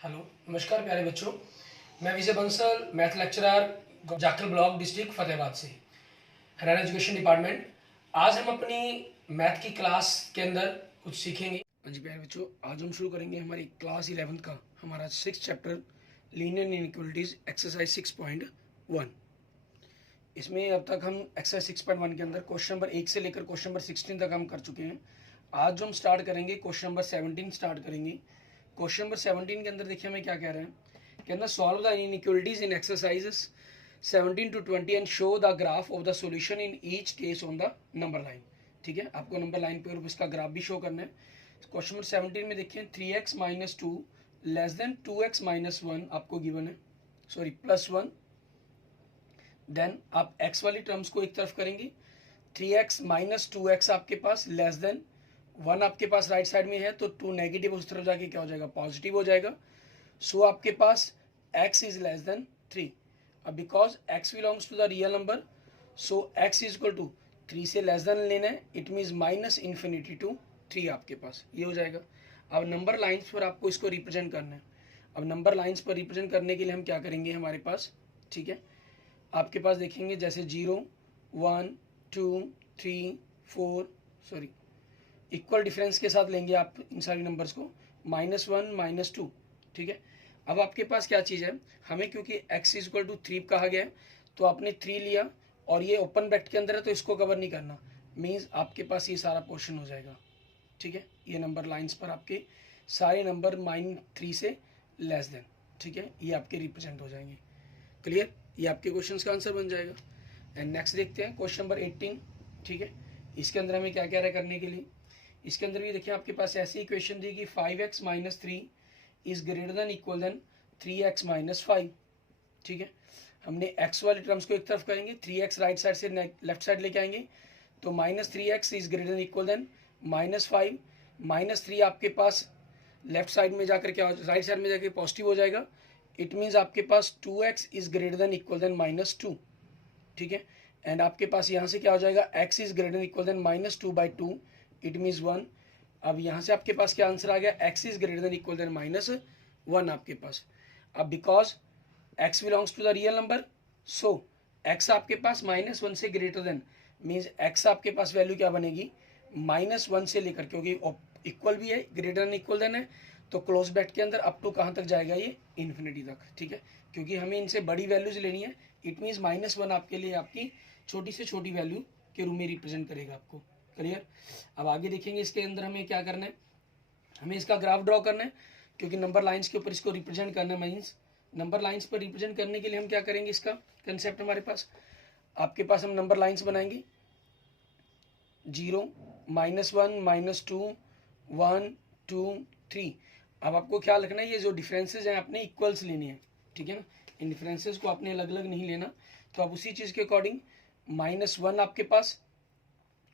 Hello, नमस्कार प्यारे बच्चों। मैं Vijay Bansal, math lecturer, Jakhal block, district Fatehabad से, हरियाणा एजुकेशन डिपार्टमेंट। आज हम अपनी मैथ की क्लास के अंदर कुछ सीखेंगे। हाँ जी प्यारे बच्चों, आज हम शुरू करेंगे हमारी क्लास 11 का हमारा 6 चैप्टर लीनियर इनइक्वालिटीज एक्सरसाइज 6.1। इसमें अब तक हम एक्सरसाइज 6.1 के अंदर क्वेश्चन नंबर 1 से लेकर क्वेश्चन नंबर 16 तक हम कर चुके हैं। आज जो हम स्टार्ट करेंगे क्वेश्चन नंबर 17 स्टार्ट करेंगे। क्वेश्चन नंबर 17 के अंदर देखिए हमें क्या कह रहे हैं कि अंदर solve the inequalities in exercises 17 to 20 and show the graph of the solution in each case on the number line. ठीक है, आपको नंबर लाइन पे और इसका ग्राफ भी शो करना है। क्वेश्चन नंबर 17 में देखिए 3x - 2 लेस देन 2x - 1 आपको गिवन है, सॉरी +1। देन आप x वाली टर्म्स को एक तरफ करेंगे, 3x - 2x आपके पास लेस देन 1 आपके पास राइट साइड में है, तो 2 नेगेटिव उस तरफ जाके क्या हो जाएगा, पॉजिटिव हो जाएगा। सो आपके पास x इज लेस देन 3। अब because x belongs to the real number, so x is equal to 3 से लेस देन लेना है, इट मीन्स -∞ to 3 आपके पास ये हो जाएगा। अब नंबर लाइन्स पर आपको इसको रिप्रेजेंट करना है। अब नंबर लाइन्स पर रिप्रेजेंट करने के लिए हम क्या करेंगे, हमारे पास ठीक है आपके पास देखेंगे जैसे 0 1 2 3 4 सॉरी इक्वल डिफरेंस के साथ लेंगे आप इन सारी नंबर्स को, -1 -2। ठीक है, अब आपके पास क्या चीज़ है, हमें क्योंकि x इज इक्वल टू 3 कहा गया है, तो आपने 3 लिया और ये ओपन ब्रैकेट के अंदर है तो इसको कवर नहीं करना, मीन्स आपके पास ये सारा पोर्शन हो जाएगा। ठीक है, ये नंबर लाइंस पर आपके सारे नंबर -3 से लेस देन, ठीक है, ये आपके रिप्रेजेंट हो जाएंगे। क्लियर, ये आपके क्वेश्चन का आंसर बन जाएगा। एंड नेक्स्ट देखते हैं क्वेश्चन नंबर 18। ठीक है, इसके अंदर हमें क्या क्या है करने के लिए। इसके अंदर भी देखिए आपके पास ऐसी इक्वेशन दी कि 5x - 3 is greater than equal than 3x - 5। ठीक है, हमने x वाले टर्म्स को एक तरफ करेंगे, 3x राइट साइड से लेफ्ट साइड लेके आएंगे, तो -3x is greater than equal than -5। -3 आपके पास लेफ्ट साइड में जाकर क्या, राइट साइड में जाकर पॉजिटिव हो जाएगा, इट मीन्स आपके पास 2x is greater than equal than -2। ठीक है, एंड आपके पास यहाँ से क्या हो जाएगा, x is greater than equal than -2/2, it means 1। अब यहाँ से आपके पास क्या आंसर आ गया, x is greater than equal than -1 आपके पास। अब because x belongs to the real number, so x आपके पास -1 से ग्रेटर देन, मीन्स x आपके पास वैल्यू क्या बनेगी, -1 से लेकर, क्योंकि इक्वल भी है, ग्रेटर देन इक्वल देन है, तो क्लोज ब्रैकेट के अंदर अप टू कहाँ तक जाएगा, ये इन्फिनिटी तक। ठीक है, क्योंकि हमें इनसे बड़ी वैल्यूज लेनी है, इट मीन्स -1 आपके लिए आपकी छोटी से छोटी वैल्यू के रूप में रिप्रेजेंट करेगा आपको। क्लियर, अब आगे देखेंगे इसके अंदर हमें क्या करना है, हमें इसका ग्राफ ड्रॉ करना है, क्योंकि नंबर लाइंस के ऊपर इसको रिप्रेजेंट करना है। मीन्स नंबर लाइंस पर रिप्रेजेंट करने के लिए हम क्या करेंगे, इसका कंसेप्ट हमारे पास, आपके पास हम नंबर लाइंस बनाएंगे 0 -1 -2 1 2 3। अब आपको क्या रखना है, ये जो डिफरेंसेज हैं आपने इक्वल्स लेने हैं। ठीक है ना, इन डिफरेंसेज को आपने अलग अलग नहीं लेना, तो आप उसी चीज़ के अकॉर्डिंग -1 आपके पास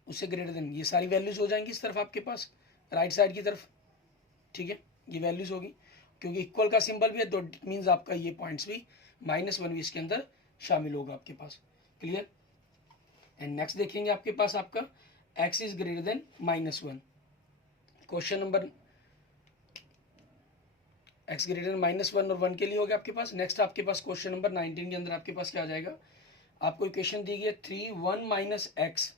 उससे ग्रेटर देन, ये सारी वैल्यूज हो जाएंगी इस तरफ आपके पास राइट साइड की तरफ। ठीक है, ये वैल्यूज होगी, क्योंकि इक्वल का सिंबल भी है, तो इट मीन्स आपका ये पॉइंट्स भी -1 भी इसके अंदर शामिल होगा आपके पास। क्लियर, एंड नेक्स्ट देखेंगे आपके पास आपका x is greater then -1। Question number x greater then -1 और 1 के लिए हो गया आपके पास। नेक्स्ट आपके पास क्वेश्चन नंबर 19 के अंदर आपके पास क्या आ जाएगा, आपको इक्वेशन दी गई है 3 1 - x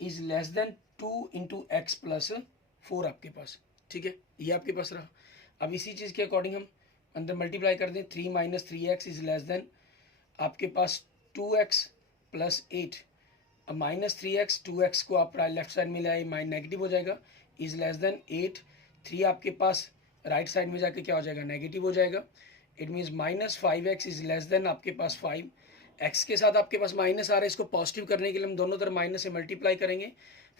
is less then 2 × x + 4 आपके पास। ठीक है, ये आपके पास रहा। अब इसी चीज़ के अकॉर्डिंग हम अंदर मल्टीप्लाई कर दें, 3 - 3x इज लेस देन आपके पास 2x + 8। अब -3x 2x को आप लेफ्ट साइड में ले आए, नेगेटिव हो जाएगा, इज लेस देन 8। 3 आपके पास राइट साइड में जाके क्या हो जाएगा, नेगेटिव हो जाएगा, it means -5x is less than आपके पास 5। x के साथ आपके पास माइनस आ रहा है, इसको पॉजिटिव करने के लिए हम दोनों तरफ माइनस से मल्टीप्लाई करेंगे,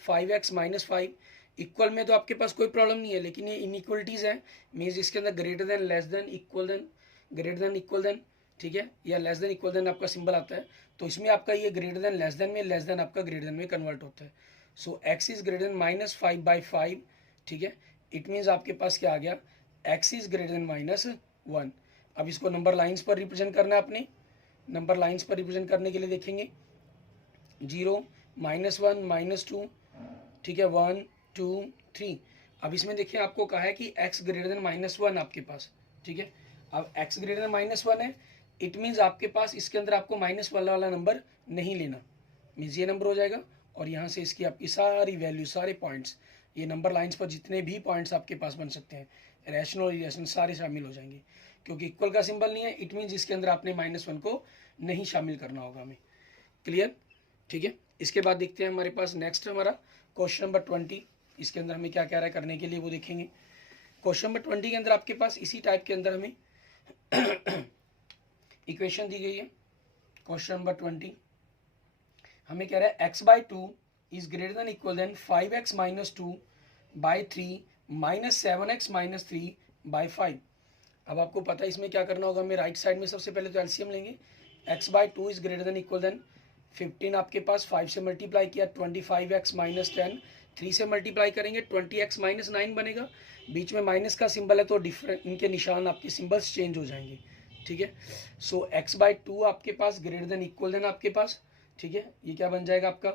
5x - 5। इक्वल में तो आपके पास कोई प्रॉब्लम नहीं है, लेकिन ये इनइक्वलिटीज़ हैं, मीन्स इसके अंदर greater than, less than, equal than, greater than, equal than, ठीक है, या लेस देन इक्वल देन आपका सिंबल आता है, तो इसमें आपका ये ग्रेटर देन लेस देन में, लेस देन आपका ग्रेटर देन में कन्वर्ट होता है। So x is greater than -5/5। ठीक है, इट मीन्स आपके पास क्या आ गया, x इज ग्रेटर देन -1। अब इसको नंबर लाइन्स पर रिप्रेजेंट करना है अपने, नंबर लाइन्स पर रिप्रेजेंट करने के लिए देखेंगे 0 -1 -2, ठीक है, 1 2 3। अब इसमें देखिए आपको कहा है कि x ग्रेटर देन -1 आपके पास। ठीक है। अब x ग्रेटर देन -1 है, इट मीन्स आपके पास इसके अंदर आपको -1 वाला नंबर नहीं लेना, मीन्स ये नंबर हो जाएगा और यहाँ से इसकी आपकी सारी वैल्यू, सारे पॉइंट्स, ये नंबर लाइंस पर जितने भी पॉइंट्स आपके पास बन सकते हैं, रैशनल इरेशनल सारे शामिल हो जाएंगे। क्योंकि इक्वल का सिंबल नहीं है, इट मीन्स इसके अंदर आपने -1 को नहीं शामिल करना होगा हमें। क्लियर, ठीक है। इसके बाद देखते हैं हमारे पास नेक्स्ट हमारा क्वेश्चन नंबर 20। इसके अंदर हमें क्या कह रहा है करने के लिए वो देखेंगे। क्वेश्चन नंबर 20 के अंदर आपके पास इसी टाइप के अंदर हमें इक्वेशन दी गई है। क्वेश्चन नंबर 20 हमें कह रहा है x/2 is greater than equal than 5x-2/3 -7x-3/5। अब आपको पता है इसमें क्या करना होगा, हमें राइट साइड में सबसे पहले तो एलसीएम लेंगे। x/2 is greater than equal than 15 आपके पास 5 से मल्टीप्लाई किया 25x - 10, 3 से मल्टीप्लाई करेंगे 20x - 9 बनेगा। बीच में माइनस का सिंबल है तो डिफरेंट इनके निशान आपके सिंबल्स चेंज हो जाएंगे, ठीक है। सो x/2 आपके पास ग्रेटर देन इक्वल देन आपके पास, ठीक है, ये क्या बन जाएगा आपका,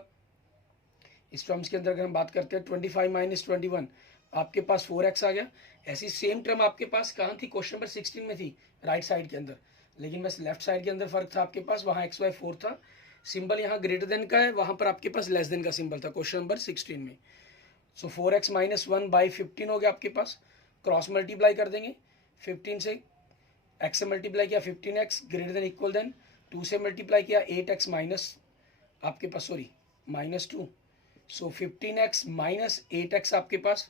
इस टर्म्स के अंदर अगर हम बात करते हैं 25 - 21 आपके पास 4x आ गया। ऐसी सेम टर्म आपके पास कहाँ थी, क्वेश्चन नंबर 16 में थी, राइट साइड के अंदर, लेकिन बस लेफ्ट साइड के अंदर फर्क था आपके पास, वहाँ x/4 था, सिंबल यहाँ ग्रेटर देन का है, वहाँ पर आपके पास लेस देन का सिंबल था क्वेश्चन नंबर 16 में। सो 4x - 1/15 हो गया आपके पास, क्रॉस मल्टीप्लाई कर देंगे 15 से, x से मल्टीप्लाई किया 15x greater than equal than 2 से मल्टीप्लाई किया 8x माइनस आपके पास -2, सो 15x - 8x आपके पास,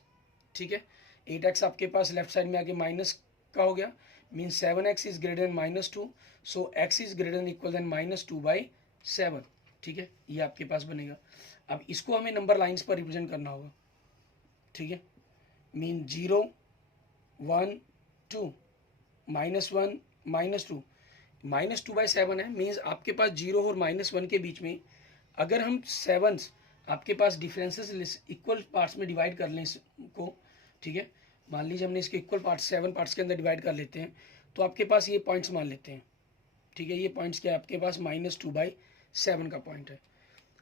ठीक है। 8x आपके पास लेफ्ट साइड में आके माइनस का हो गया, means 7x is greater than -2, so x is greater than equal than -2/7, ठीक है, ये आपके पास बनेगा। अब इसको हमें नंबर लाइंस पर रिप्रेजेंट करना होगा, ठीक है, मीन 0 1 2 -1 -2 -2/7 है, मीन्स आपके पास 0 और -1 के बीच में अगर हम 7 आपके पास डिफरेंसेस इक्वल पार्ट्स में डिवाइड कर लें इसको, ठीक है, मान लीजिए हमने इसके इक्वल पार्ट्स 7 पार्ट्स के अंदर डिवाइड कर लेते हैं, तो आपके पास ये पॉइंट्स मान लेते हैं, ठीक है, ये पॉइंट्स क्या है आपके पास -2/7 का पॉइंट है,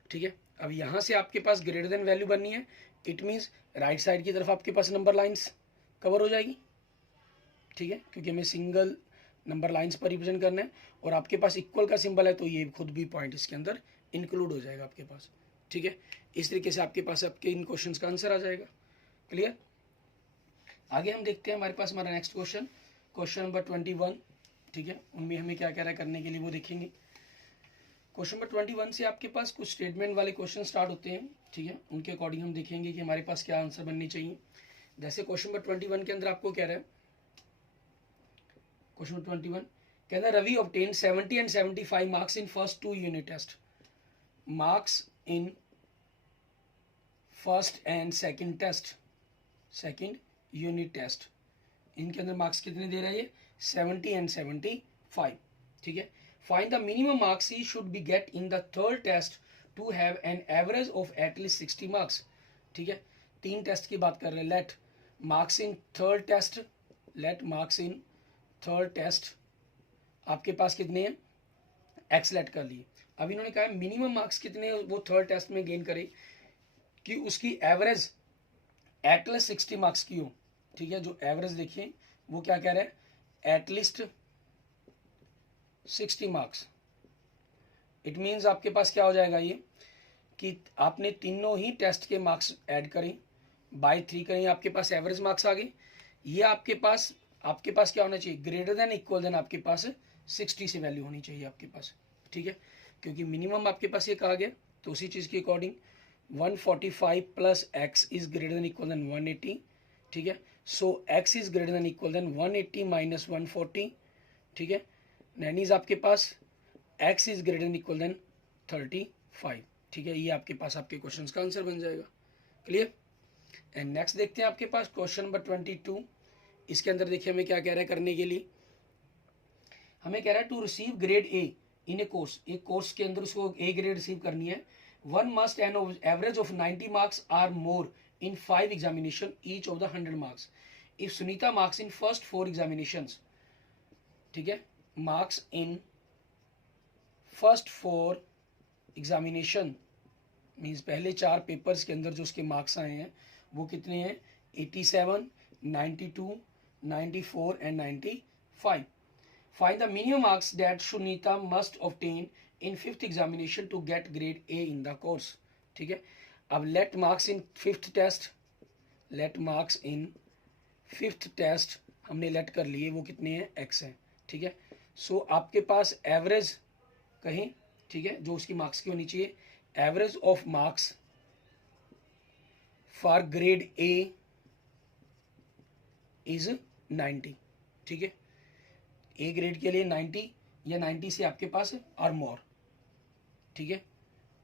ठीक है। अब यहाँ से आपके पास ग्रेटर देन वैल्यू बननी है, इट मीन्स राइट साइड की तरफ आपके पास नंबर लाइंस कवर हो जाएगी, ठीक है, क्योंकि हमें सिंगल नंबर लाइंस पर रिप्रेजेंट करना है और आपके पास इक्वल का सिंबल है तो ये खुद भी पॉइंट इसके अंदर इंक्लूड हो जाएगा आपके पास, ठीक है। इस तरीके से आपके पास आपके इन क्वेश्चंस का आंसर आ जाएगा। क्लियर, आगे हम देखते हैं हमारे पास हमारा नेक्स्ट क्वेश्चन, क्वेश्चन नंबर 21, ठीक है, उनमें हमें क्या कह रहा है करने के लिए वो देखेंगे। क्वेश्चन नंबर 21 से आपके पास कुछ स्टेटमेंट वाले क्वेश्चन स्टार्ट होते हैं, ठीक है, उनके अकॉर्डिंग हम देखेंगे कि हमारे पास क्या आंसर बनने चाहिए। जैसे क्वेश्चन नंबर 21 के अंदर आपको कह रहा है, क्वेश्चन नंबर 21 कहता है Ravi obtain 70 and 75 marks in first 2 unit test, marks in first and second test, second unit test, इनके अंदर मार्क्स कितने दे रहा है ये 70 and 75, ठीक है। Find the minimum marks he should be get in the third test to have an average of at least 60 marks, ठीक है। 3 टेस्ट की बात कर रहे हैं, let marks in third test, let marks in third test आपके पास कितने हैं, एक्स लेट कर लिए। अब इन्होंने कहा मिनिमम मार्क्स कितने वो थर्ड टेस्ट में गेन करे कि उसकी एवरेज एटलीस्ट 60 मार्क्स की हो, ठीक है। जो एवरेज देखिए वो क्या कह रहा है, एटलीस्ट 60 मार्क्स, इट मीन्स आपके पास क्या हो जाएगा ये कि आपने तीनों ही टेस्ट के मार्क्स ऐड करें बाय 3 करें, आपके पास एवरेज मार्क्स आ गए। ये आपके पास क्या होना चाहिए, ग्रेटर देन इक्वल देन आपके पास 60 से वैल्यू होनी चाहिए आपके पास, ठीक है, क्योंकि मिनिमम आपके पास ये कहा गया, तो उसी चीज़ के according 145 plus x is greater than equal than 180, ठीक है। So x is greater than equal than 180 minus 140, ठीक है, नैनीज आपके पास x is greater than equal than 35, ठीक है। ये आपके पास आपके क्वेश्चन का आंसर बन जाएगा। क्लियर, एंड नेक्स्ट देखते हैं आपके पास क्वेश्चन नंबर 22। इसके अंदर देखिए हमें क्या कह रहा है करने के लिए, हमें कह रहा है to receive grade A in a course, एक कोर्स के अंदर उसको ए ग्रेड रिसीव करनी है, one must an average of 90 marks or more in 5 examination each of the 100 marks if Sunita marks in first 4 examinations, ठीक है, marks in first 4 examination means पहले 4 papers के अंदर जो उसके मार्क्स आए हैं वो कितने हैं 87, 92, 94 and 95. Find the minimum marks that Sunita must obtain in 5th examination to get grade A in the course. ठीक है, अब let marks in 5th test, let marks in 5th test हमने let कर लिए, वो कितने हैं, x है. ठीक है, सो आपके पास एवरेज कहीं, ठीक है, जो उसकी मार्क्स की होनी चाहिए, average of marks for grade A is 90. ठीक है, ए ग्रेड के लिए 90 या 90 से आपके पास और मोर. ठीक है,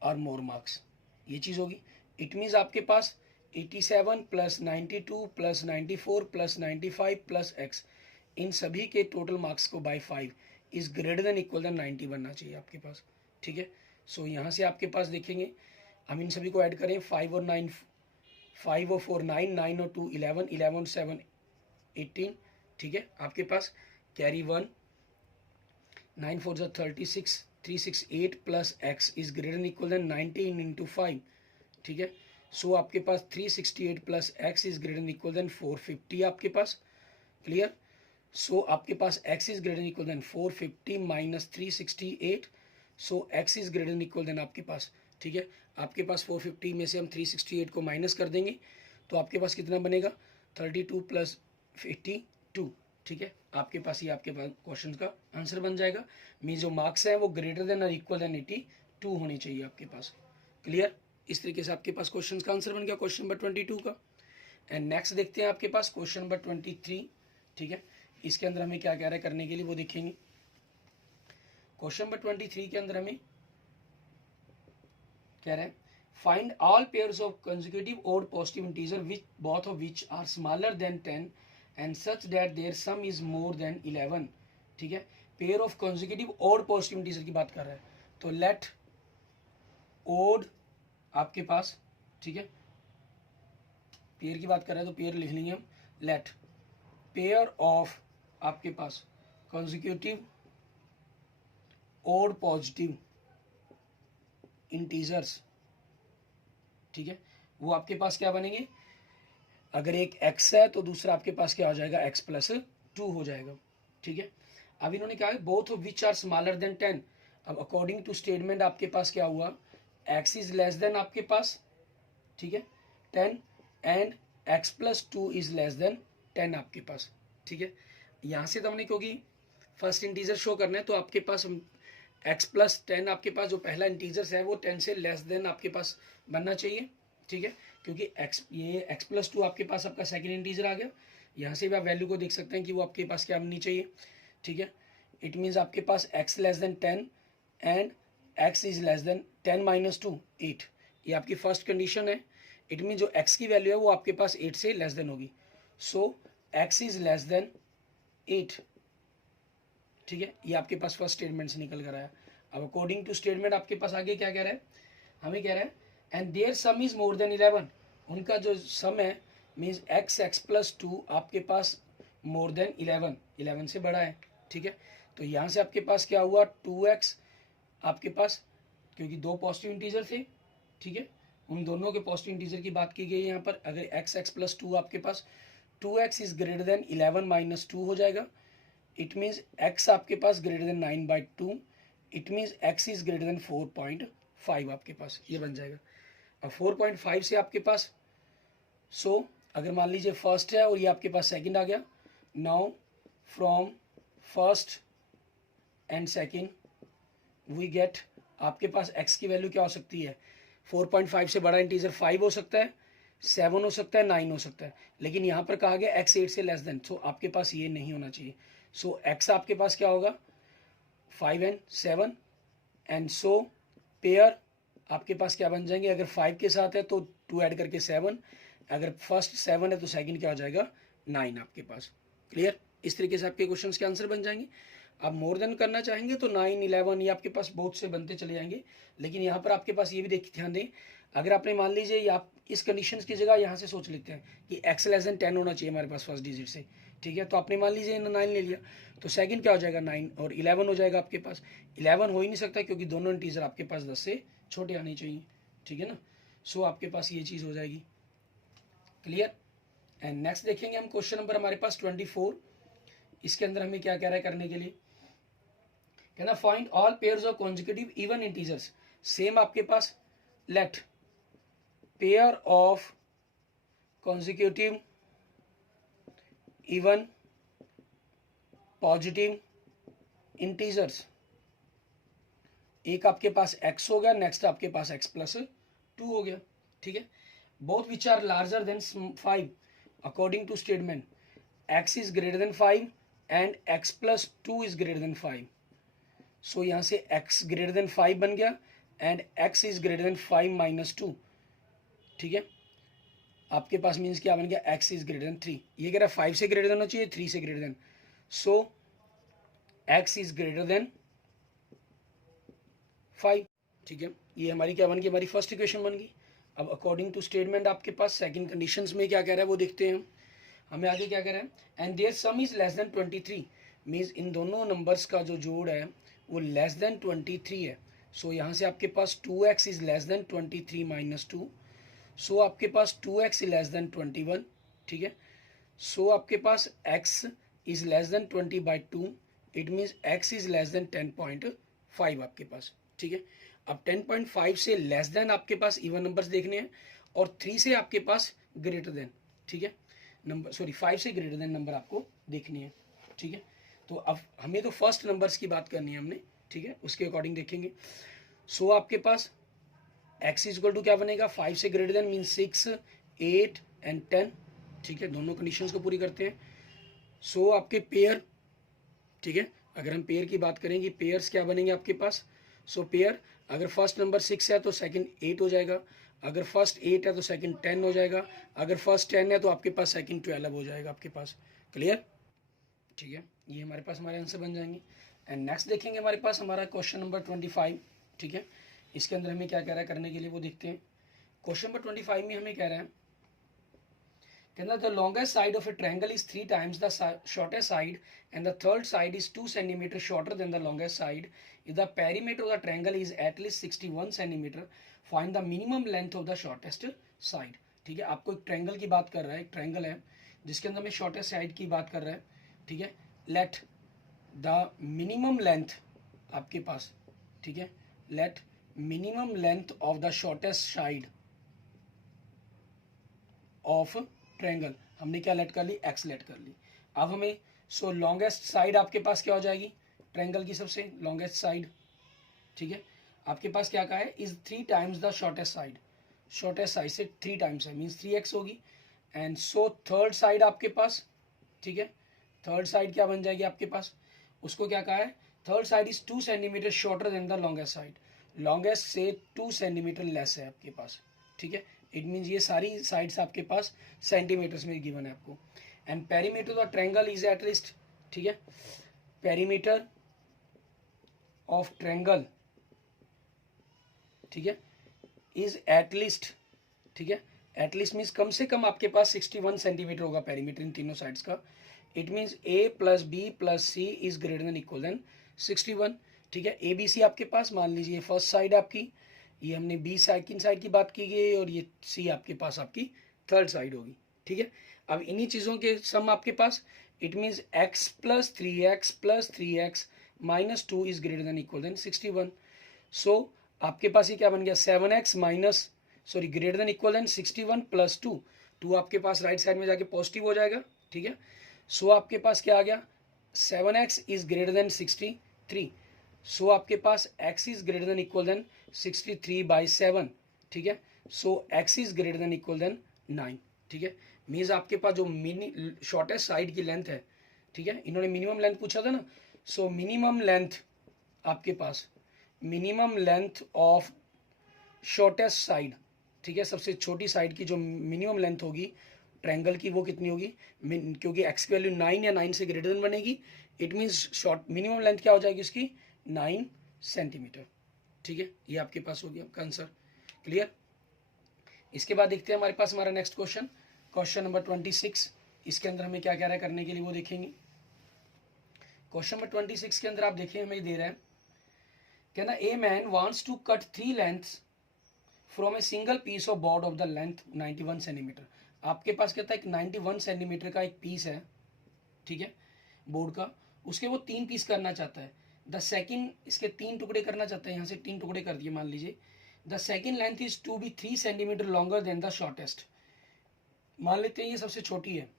और मोर मार्क्स, ये चीज़ होगी. इट मीन्स आपके पास 87 plus 92 plus 94 plus 95 plus x, इन सभी के टोटल मार्क्स को by 5 is greater than equal than 90 बनना चाहिए आपके पास. ठीक है, सो यहाँ से आपके पास देखेंगे, हम इन सभी को ऐड करें, 5 और 9, 5 और 4 9, 9 और 2 11, 11 और 7 18. ठीक है, आपके पास कैरी 1, 9 4 जा 36, 3 6 8 plus x is greater than equal than 19 into 5. ठीक है, सो आपके पास 368 plus x is greater than equal than 450 आपके पास. क्लियर, सो आपके पास x is greater than equal than 450 minus 368, so x is greater than equal than आपके पास. ठीक है, आपके पास 450 में से हम 368 को माइनस कर देंगे तो आपके पास कितना बनेगा, 32 प्लस 82. ठीक है, आपके पास ये आपके पास क्वेश्चन का आंसर बन जाएगा. मीन जो मार्क्स हैं वो ग्रेटर देन और इक्वल देन 82 होनी चाहिए आपके पास. क्लियर, इस तरीके से आपके पास क्वेश्चन का आंसर बन गया क्वेश्चन नंबर 22 का. एंड नेक्स्ट देखते हैं आपके पास क्वेश्चन नंबर 23. ठीक है, इसके अंदर हमें क्या कह रहा है करने के लिए वो देखेंगे. क्वेश्चन नंबर 23 के अंदर हमें कह रहा है, find all pairs of consecutive odd positive integer which both of which are smaller than 10 and such that their sum is more than 11. ठीक है, pair of consecutive odd positive integer की बात कर रहा है, तो लेट ओड आपके पास, ठीक है, पेयर की बात कर रहे हैं तो पेयर लिख लेंगे हम. लेट पेयर ऑफ आपके पास कंसेक्यूटिव ओड पॉजिटिव इंटीजर्स, ठीक है, वो आपके पास क्या बनेंगे, अगर एक x है तो दूसरा आपके पास क्या हो जाएगा, x प्लस 2 हो जाएगा. ठीक है, अब इन्होंने कहा both of which are smaller than 10. अब अकॉर्डिंग टू स्टेटमेंट आपके पास क्या हुआ, x इज लेस देन आपके पास, ठीक है, 10 and x plus 2 is less then 10 आपके पास. ठीक है, यहाँ से तो हमने क्योंकि फर्स्ट इंटीजर शो करना है तो आपके पास x प्लस 10 आपके पास जो पहला इंटीजर्स है वो 10 से लेस देन आपके पास बनना चाहिए. ठीक है, क्योंकि ये x प्लस 2 आपके पास आपका सेकेंड इंटीजर आ गया. यहाँ से भी आप वैल्यू को देख सकते हैं कि वो आपके पास क्या बननी चाहिए. ठीक है, इट मीन्स आपके पास x less than 10 and x is less then 10 minus 2 8. ये आपकी फर्स्ट कंडीशन है. इट मीन जो x की वैल्यू है वो आपके पास 8 से लेस देन होगी. सो x इज लेस देन 8. ठीक है, ये आपके पास फर्स्ट स्टेटमेंट से निकल कर आया. अब अकॉर्डिंग टू स्टेटमेंट आपके पास आगे क्या कह रहा है, हमें कह रहा है and their sum is more than 11. उनका जो सम है मीन्स x प्लस 2 आपके पास मोर देन 11 से बड़ा है. ठीक है, तो यहाँ से आपके पास क्या हुआ, 2x आपके पास, क्योंकि दो पॉजिटिव इंटीजर थे. ठीक है, उन दोनों के पॉजिटिव इंटीजर की बात की गई है यहाँ पर. अगर x प्लस 2 आपके पास 2x is greater than 11 minus 2 हो जाएगा. इट मीन्स x आपके पास greater than 9/2. It means x is greater than 4.5 आपके पास, ये बन जाएगा. अब 4.5 से आपके पास अगर मान लीजिए फर्स्ट है और ये आपके पास सेकंड आ गया. Now from first and second we get आपके पास x की वैल्यू क्या हो सकती है, 4.5 से बड़ा इंटीजर 5 हो सकता है, 7 हो सकता है, 9 हो सकता है. लेकिन यहाँ पर कहा गया x 8 से लेस देन, सो आपके पास ये नहीं होना चाहिए. सो x आपके पास क्या होगा, 5 एंड 7 एंड सो पेयर आपके पास क्या बन जाएंगे, अगर 5 के साथ है तो 2 ऐड करके 7, अगर फर्स्ट 7 है तो सेकंड क्या हो जाएगा 9 आपके पास. क्लियर, इस तरीके से आपके क्वेश्चन के आंसर बन जाएंगे. आप मोर देन करना चाहेंगे तो 9 11 ये आपके पास बहुत से बनते चले जाएंगे. लेकिन यहाँ पर आपके पास ये भी ध्यान दें, अगर आपने मान लीजिए या आप इस कंडीशन की जगह यहाँ से सोच लेते हैं कि x लेस देन 10 होना चाहिए हमारे पास फर्स्ट डिजिट से. ठीक है, तो आपने मान लीजिए 9 ले लिया तो सेकंड क्या हो जाएगा 9 और 11 हो जाएगा आपके पास. 11 हो ही नहीं सकता क्योंकि दोनों इंटीजर आपके पास 10 से छोटे आने चाहिए. ठीक है ना, सो आपके पास ये चीज़ हो जाएगी. क्लियर, एंड नेक्स्ट देखेंगे हम क्वेश्चन नंबर हमारे पास 24। इसके अंदर हमें क्या कह रहा है करने के लिए, कहना find all pairs of consecutive even integers. Same आपके पास let pair of consecutive even positive integers, एक आपके पास x हो गया, नेक्स्ट आपके पास x+2 हो गया, ठीक है। Both which are larger than 5 according to statement x is greater than 5 and x+2 is greater than 5। So यहां से x ग्रेटर देन 5 बन गया and x is greater than 5 - 2, ठीक है। आपके पास मीन्स क्या बन गया, x इज ग्रेटर देन 3। ये कह रहा है 5 से ग्रेटर देन होना चाहिए, 3 से greater than, so x is greater than 5, ठीक है। ये हमारी क्या बन गई, हमारी फर्स्ट इक्वेशन बन गई। अब अकॉर्डिंग टू स्टेटमेंट आपके पास सेकंड कंडीशंस में क्या कह रहा है वो देखते हैं हमें आगे क्या कह रहा है। And their sum is less than 23, means इन दोनों नंबर्स का जो जोड़ है वो लेस देन 23 है। सो यहाँ से आपके पास 2x is less than 23 - 2, so आपके पास 2x इज लेस देन 21, ठीक है। सो आपके पास x is less then 20/2, it means x is less then 10.5 आपके पास, ठीक है। अब 10.5 से लेस देन आपके पास इवन नंबर्स देखने हैं और 3 से आपके पास ग्रेटर देन, ठीक है, नंबर 5 से ग्रेटर देन नंबर आपको देखनी है, ठीक है। तो अब हमें तो फर्स्ट नंबर्स की बात करनी है हमने, ठीक है, उसके अकॉर्डिंग देखेंगे। सो आपके पास x इज इक्वल टू क्या बनेगा, 5 से ग्रेटर देन मीन्स 6, 8 एंड 10, ठीक है, दोनों कंडीशंस को पूरी करते हैं। सो आपके पेयर, ठीक है, अगर हम पेयर की बात करेंगे पेयर्स क्या बनेंगे आपके पास। सो पेयर अगर फर्स्ट नंबर 6 है तो सेकंड 8 हो जाएगा, अगर फर्स्ट 8 है तो सेकंड 10 हो जाएगा, अगर फर्स्ट 10 है तो आपके पास सेकंड 12 हो जाएगा आपके पास, क्लियर, ठीक है। ये हमारे पास हमारे आंसर बन जाएंगे। एंड नेक्स्ट देखेंगे हमारे पास हमारा क्वेश्चन नंबर 25, ठीक है। इसके अंदर हमें क्या कह रहा है करने के लिए वो देखते हैं। क्वेश्चन नंबर 25 में हमें कह रहा है, कहना the longest side of A triangle is 3 times the shortest side and the third side is 2 cm shorter than the longest side. If the perimeter of the triangle is at least 61 cm, find the minimum length of the shortest side, ठीक है। आपको एक triangle की बात कर रहा है, एक ट्रायंगल है जिसके अंदर में शॉर्टेस्ट साइड की बात कर रहा है, ठीक है। लेट द मिनिमम लेंथ आपके पास, ठीक है, let minimum length of the shortest side of triangle, हमने क्या लेट कर ली, x लेट कर ली। अब हमें सो लॉन्गेस्ट साइड आपके पास क्या हो जाएगी ट्रायंगल की, सबसे लॉन्गेस्ट साइड, ठीक है, आपके पास क्या कहा है, is 3 times the shortest side, shortest side से 3 times है मीन्स 3x होगी। एंड सो थर्ड साइड आपके पास, ठीक है, थर्ड साइड क्या बन जाएगी आपके पास, उसको क्या कहा है, third side is 2 cm shorter than the longest side, longest से 2 cm लेस है आपके पास, ठीक है। इट मीन्स ये सारी साइड्स आपके पास सेंटीमीटर्स में गिवन है आपको। And perimeter of the triangle is at least, ठीक है, पेरीमीटर ऑफ ट्रायंगल, ठीक है, इज एटलीस्ट, ठीक है, एटलीस्ट मीन्स कम से कम आपके पास 61 सेंटीमीटर होगा पेरीमीटर इन तीनों साइड्स का। It means a + b + c is greater than equal than 61, ठीक है। a b c आपके पास मान लीजिए फर्स्ट साइड आपकी, ये हमने बी सेकंड साइड की बात की गई और ये सी आपके पास आपकी थर्ड साइड होगी, ठीक है। अब इन्हीं चीज़ों के सम आपके पास, it means x + 3x + 3x - 2 is greater than equal than 61। So आपके पास ये क्या बन गया, 7x greater than equal than 61 + 2, 2 आपके पास राइट साइड में जाके पॉजिटिव हो जाएगा, ठीक है। सो आपके पास क्या आ गया, 7x is greater then 63, so आपके पास x is greater than equal than 63/7, ठीक है। So x is greater than equal than 9, ठीक है। मीन्स आपके पास जो शॉर्टेस्ट साइड की लेंथ है, ठीक है, इन्होंने मिनिमम लेंथ पूछा था ना, सो मिनिमम लेंथ आपके पास, minimum length of shortest side, ठीक है, सबसे छोटी साइड की जो मिनिमम लेंथ होगी ट्रायंगल की वो कितनी होगी, क्योंकि x की वैल्यू 9 या 9 से ग्रेटर देन बनेगी, it means short minimum length क्या हो जाएगी उसकी, 9 सेंटीमीटर, ठीक है। ये आपके पास हो गया आपका आंसर, क्लियर। इसके बाद देखते हैं हमारे पास हमारा नेक्स्ट क्वेश्चन, क्वेश्चन नंबर 26। इसके अंदर हमें क्या कह रहा है करने के लिए वो देखेंगे। क्वेश्चन नंबर 26 के अंदर आप देखिए हमें दे रहा है, कहना a man wants to cut 3 lengths from a single piece of board of the length 91 centimetre. आपके पास कहता है एक 91 सेंटीमीटर का एक पीस है, ठीक है, बोर्ड का, उसके वो 3 पीस करना चाहता है। द सेकंड, इसके 3 टुकड़े करना चाहता है, यहाँ से 3 टुकड़े कर दिए मान लीजिए। The second length is to be 3 centimetre longer than the shortest. मान लेते हैं ये सबसे छोटी है,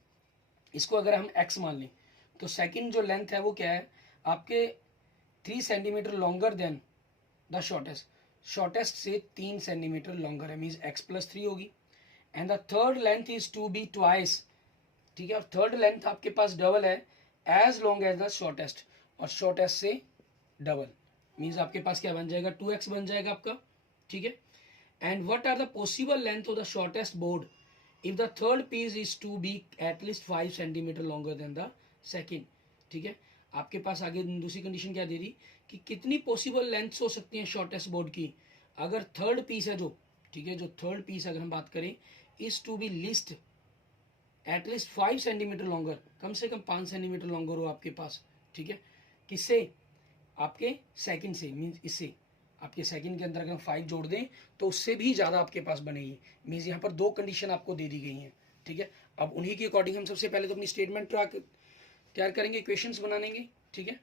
इसको अगर हम x मान लें तो सेकंड जो लेंथ है वो क्या है आपके 3 centimetre longer than the shortest, shortest से 3 सेंटीमीटर लॉन्गर है, मीन्स x+3 होगी। And the third length is to be twice, ठीक है, और थर्ड लेंथ आपके पास डबल है as long as the shortest, और शॉर्टेस्ट से डबल, मीन्स आपके पास क्या बन जाएगा 2x बन जाएगा आपका, ठीक है। And what are the possible length of the shortest board if the third piece is to be at least 5 centimetre longer than the second, ठीक है। आपके पास आगे दूसरी कंडीशन क्या दे दी कि कितनी पॉसिबल लेंथ्स हो सकती हैं शॉर्टेस्ट बोर्ड की, अगर थर्ड पीस है जो, ठीक है, जो थर्ड पीस अगर हम बात करें is to be least at least 5 centimetre longer, कम से कम 5 सेंटीमीटर लॉन्गर हो आपके पास, ठीक है, किससे, आपके सेकंड से, मीन्स इससे, आपके सेकंड के अंदर अगर हम 5 जोड़ दें तो उससे भी ज़्यादा आपके पास बनेगी, मीन्स यहाँ पर 2 कंडीशन आपको दे दी गई हैं, ठीक है। अब उन्हीं के अकॉर्डिंग हम सबसे पहले तो अपनी स्टेटमेंट तैयार करेंगे, इक्वेशंस बनाएंगे, ठीक है।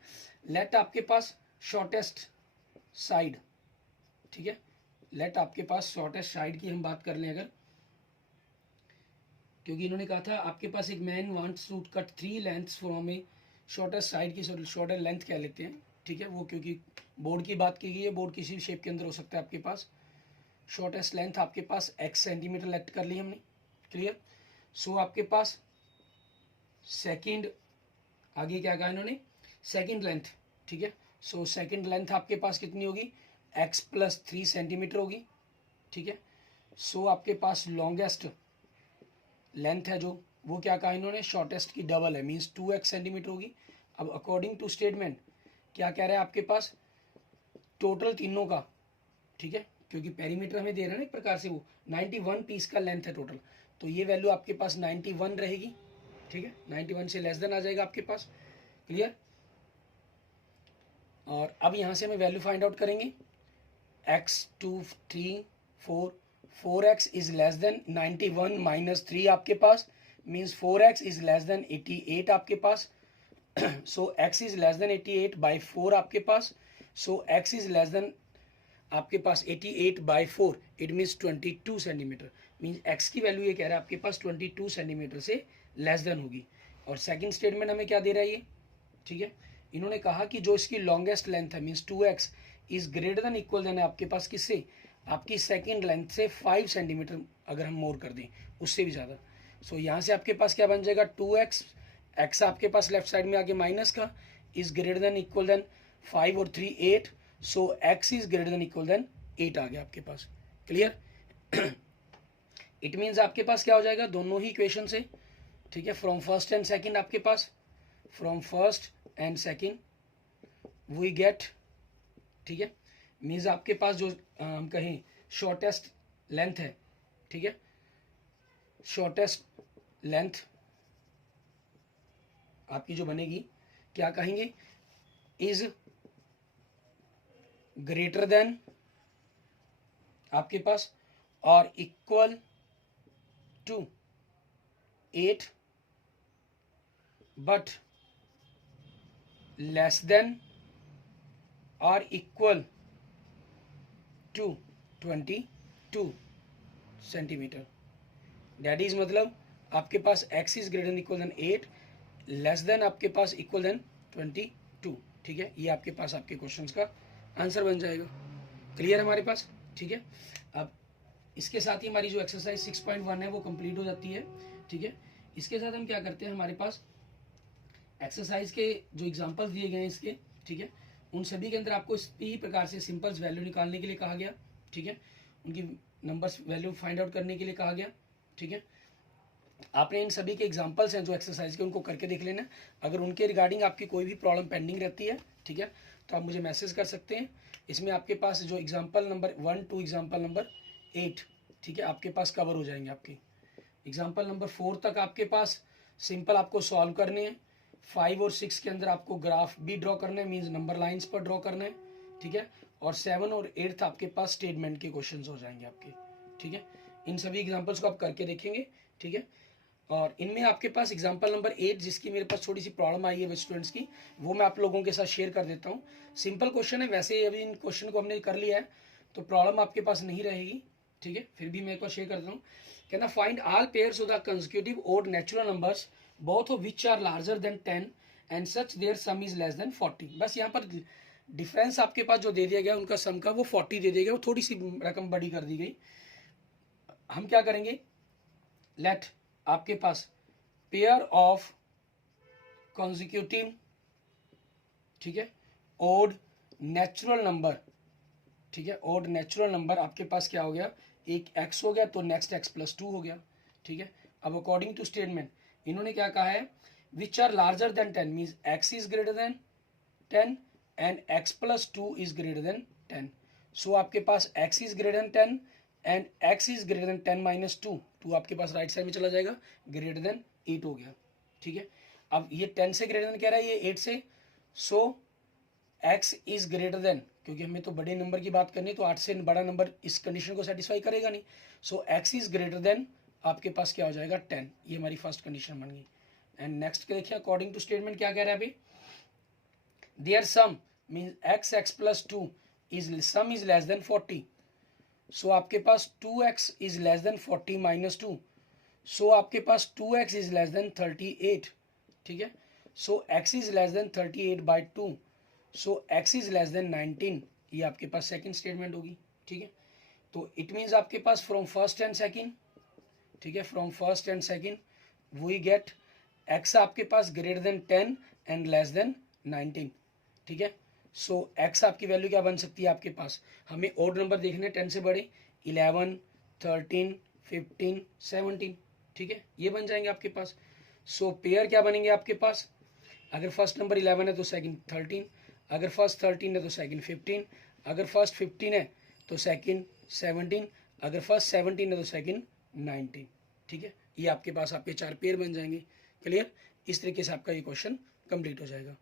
लेट आपके पास शॉर्टेस्ट साइड, ठीक है, लेट आपके पास शॉर्टेस्ट साइड की हम बात कर लें अगर, क्योंकि इन्होंने कहा था आपके पास एक man wants to cut 3 lengths from a shortest side की शॉर्टर लेंथ कह लेते हैं, ठीक है, वो क्योंकि बोर्ड की बात की गई है, बोर्ड किसी भी शेप के अंदर हो सकता है आपके पास। शॉर्टेस्ट लेंथ आपके पास x सेंटीमीटर लेट कर ली हमने, क्लियर। सो आपके पास सेकंड, आगे क्या कहा इन्होंने, सेकंड लेंथ, ठीक है। सो सेकंड लेंथ आपके पास कितनी होगी x+3 सेंटीमीटर होगी, ठीक है। सो आपके पास लॉन्गेस्ट लेंथ है जो, वो क्या कहा इन्होंने, शॉर्टेस्ट की डबल है, मीन्स 2x सेंटीमीटर होगी। अब अकॉर्डिंग टू स्टेटमेंट क्या कह रहा है आपके पास, टोटल तीनों का, ठीक है, क्योंकि पेरीमीटर हमें दे रहा है ना एक प्रकार से, वो 91 पीस का लेंथ है टोटल, तो ये वैल्यू आपके पास 91 रहेगी, ठीक है, 91 से लेस देन आ जाएगा आपके पास, क्लियर। और अब यहाँ से हमें वैल्यू फाइंड आउट करेंगे, x 2 3 4 4x is less than 91 minus 3 आपके पास, means 4x is less than 88 आपके पास। So x is less than 88 by 4 आपके पास, so x is less than आपके पास 88 by 4, it means 22 centimetre, means x की वैल्यू ये कह रहा है आपके पास 22 सेंटीमीटर से लेस देन होगी। और सेकंड स्टेटमेंट हमें क्या दे रहा है ये, ठीक है, इन्होंने कहा कि जो इसकी लॉन्गेस्ट लेंथ है means 2x is greater than equal than है आपके पास किससे, आपकी सेकंड लेंथ से 5 सेंटीमीटर अगर हम मोर कर दें, उससे भी ज़्यादा। सो यहाँ से आपके पास क्या बन जाएगा 2x, x आपके पास लेफ्ट साइड में आगे माइनस का, is greater than equal than 5 और 3 8, so x is greater than equal than 8 आ गया आपके पास, क्लियर। इट मीन्स आपके पास क्या हो जाएगा दोनों ही इक्वेशन से, ठीक है, फ्रॉम फर्स्ट एंड सेकंड आपके पास, from first and second we get, ठीक है, मीन्स आपके पास जो हम कहें शॉर्टेस्ट लेंथ है, ठीक है, शॉर्टेस्ट लेंथ आपकी जो बनेगी क्या कहेंगे, इज ग्रेटर देन आपके पास और equal to 8 but less than और equal to 22 centimetre, that is मतलब आपके पास x is greater than equal than 8, less than आपके पास इक्वल देन 22, ठीक है, ये आपके पास आपके क्वेश्चंस का आंसर बन जाएगा, क्लियर हमारे पास, ठीक है। अब इसके साथ ही हमारी जो एक्सरसाइज 6.1 है वो कंप्लीट हो जाती है, ठीक है। इसके साथ हम क्या करते हैं, हमारे पास एक्सरसाइज के जो एग्जांपल्स दिए गए हैं इसके, ठीक है, उन सभी के अंदर आपको इसी प्रकार से सिंपल्स वैल्यू निकालने के लिए कहा गया, ठीक है, उनकी नंबर्स वैल्यू फाइंड आउट करने के लिए कहा गया, ठीक है। आपने इन सभी के एग्जांपल्स हैं जो एक्सरसाइज के, उनको करके देख लेना। अगर उनके रिगार्डिंग आपकी कोई भी प्रॉब्लम पेंडिंग रहती है, ठीक है, तो आप मुझे मैसेज कर सकते हैं। इसमें आपके पास जो example number 1 to example number 8, ठीक है, आपके पास कवर हो जाएंगे। आपके एग्जाम्पल नंबर 4 तक आपके पास सिंपल आपको सॉल्व करने हैं। 5 और 6 के अंदर आपको ग्राफ भी ड्रॉ करना है, मीन्स नंबर लाइन्स पर ड्रॉ करना है, ठीक है। और 7 और 8 आपके पास स्टेटमेंट के क्वेश्चन हो जाएंगे आपके, ठीक है। इन सभी एग्जाम्पल्स को आप करके देखेंगे, ठीक है। और इनमें आपके पास एग्जांपल नंबर 8 जिसकी मेरे पास थोड़ी सी प्रॉब्लम आई है स्टूडेंट्स की, वो मैं आप लोगों के साथ शेयर कर देता हूँ। सिंपल क्वेश्चन है, वैसे ही अभी इन क्वेश्चन को हमने कर लिया है तो प्रॉब्लम आपके पास नहीं रहेगी, ठीक है। फिर भी मैं एक बार शेयर करता हूँ। कहना find all pairs of the consecutive odd natural numbers both of which are larger than 10 and such their sum is less than 40। बस यहाँ पर डिफरेंस आपके पास जो दे दिया गया उनका सम का वो 40 दे दिया गया, वो थोड़ी सी रकम बड़ी कर दी गई। हम क्या करेंगे, लेट आपके पास पेयर ऑफ कॉन्जिक्यूटिव, ठीक है, ओड नेचुरल नंबर, ठीक है, ओड नेचुरल नंबर आपके पास क्या हो गया, एक x हो गया तो नेक्स्ट x प्लस 2 हो गया, ठीक है। अब अकॉर्डिंग टू स्टेटमेंट इन्होंने क्या कहा है, which are larger than 10 means x is greater than 10 and x plus 2 is greater than 10। So आपके पास x is greater than 10 and x is greater than 10 minus 2, 2 आपके पास राइट साइड में चला जाएगा, ग्रेटर देन 8 हो गया, ठीक है। अब ये 10 से ग्रेटर देन कह रहा है, ये 8 से, सो x इज ग्रेटर देन, क्योंकि हमें तो बड़े नंबर की बात करनी है तो 8 से बड़ा नंबर इस कंडीशन को सेटिस्फाई करेगा नहीं। सो x इज ग्रेटर देन आपके पास क्या हो जाएगा 10, ये हमारी फर्स्ट कंडीशन बन गई। एंड नेक्स्ट क्या देखिए, अकॉर्डिंग टू स्टेटमेंट क्या कह रहा है अभी, their sum means x plus 2 is sum is less than 40। So आपके पास 2x is less than 40 minus 2, so आपके पास 2x इज लेस देन 38, ठीक है। So x is less than 38 by 2, so x is less than 19, ये आपके पास second statement होगी, ठीक है। तो इट मीन्स आपके पास फ्रॉम फर्स्ट एंड सेकंड, ठीक है, from first and second we get x आपके पास greater than 10 and less than 19, ठीक है। सो x आपकी वैल्यू क्या बन सकती है आपके पास, हमें ओड नंबर देखने 10 से बड़े 11, 13, 15, 17, ठीक है, ये बन जाएंगे आपके पास। सो पेयर क्या बनेंगे आपके पास, अगर फर्स्ट नंबर 11 है तो सेकंड 13, अगर फर्स्ट 13 है तो सेकंड 15, अगर फर्स्ट 15 है तो सेकंड 17, अगर फर्स्ट 17 है तो सेकंड 19, ठीक है। ये आपके पास आपके 4 पेयर बन जाएंगे। क्लियर, इस तरीके से आपका ये क्वेश्चन कंप्लीट हो जाएगा।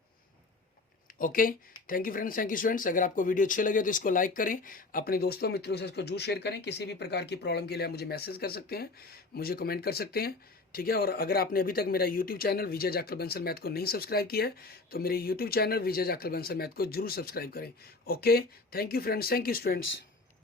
Okay, thank you friends, thank you students. अगर आपको वीडियो अच्छे लगे तो इसको लाइक करें, अपने दोस्तों मित्रों से इसको जरूर शेयर करें। किसी भी प्रकार की प्रॉब्लम के लिए आप मुझे मैसेज कर सकते हैं, मुझे कमेंट कर सकते हैं, ठीक है। और अगर आपने अभी तक मेरा यूट्यूब चैनल विजय जाखल बंसल मैथ को नहीं सब्सक्राइब किया है तो मेरे यूट्यूब चैनल विजय जाखल बंसल मैथ को जरूर सब्सक्राइब करें। Okay, thank you friends, thank you students.